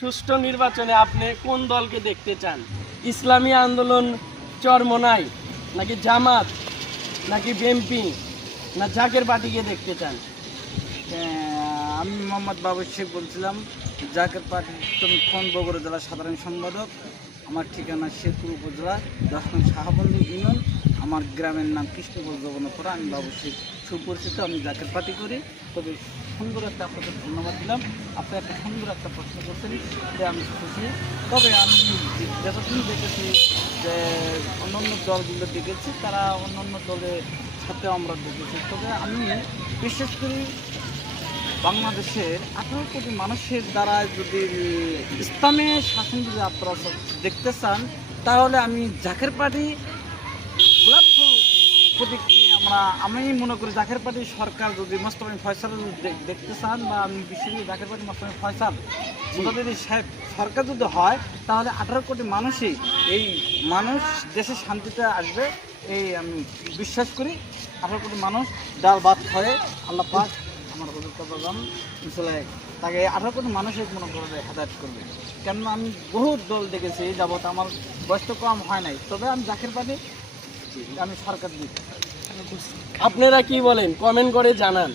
সুষ্ঠু নির্বাচনে আপনি কোন দলকে দেখতে চান? ইসলামী আন্দোলন চরমোনাই, নাকি জামাত, নাকি বিএনপি, না জাকের পার্টিকে দেখতে চান? আমি মোহাম্মদ বাবুর শেখ বলছিলাম, জাকের পার্টির তখন বগুড়া জেলার সাধারণ সম্পাদক। আমার ঠিকানা শেরপুর উপজেলা 10 নং শাহাবন্দি ইউনিয়ন। আমার গ্রামের নাম কৃষ্ণপুর জগন্নাথপুরা। আমি বাবুর শেখ সুপরিচিত। আমি জাকের পার্টি করি। তবে সুন্দর একটা আপনাকে ধন্যবাদ দিলাম। আপনি একটা সুন্দর একটা প্রশ্ন করছেন, যে আমি খুশি। তবে আমি যতদিন দেখেছি যে অন্যান্য দলগুলো দেখেছি, তারা অন্যান্য দলের সাথে আমরা দেখেছি। তবে আমি বিশেষ করি বাংলাদেশের 18 কোটি মানুষের দ্বারা যদি ইসলামের শাসন যদি আপনারা দেখতে চান, তাহলে আমি জাকের পার্টি গোলাপ ফুল প্রতীককে আমি মনে করি জাকের পার্টি সরকার যদি মোস্তফা ফয়সাল দেখতে চান, বা আমি বিশেষ করে জাকের পার্টি মোস্তফা ফয়সাল যদি সরকার যদি হয়, তাহলে 18 কোটি মানুষই এই মানুষ দেশে শান্তিতে আসবে। এই আমি বিশ্বাস করি। 18 কোটি মানুষ ডাল ভাত খায়, আল্লাহ পাক আমার হুজুর কবরগাম ইনশাআল্লাহ তাকে 18 কোটি মানুষের মনে করে হেদায়েত করবে। কেননা আমি বহু দল দেখেছি যাবত, আমার বয়স তো কম হয় নাই। তবে আমি জাকের পার্টি, আমি সরকার দিই। আপনারা কি বলেন? কমেন্ট করে জানান।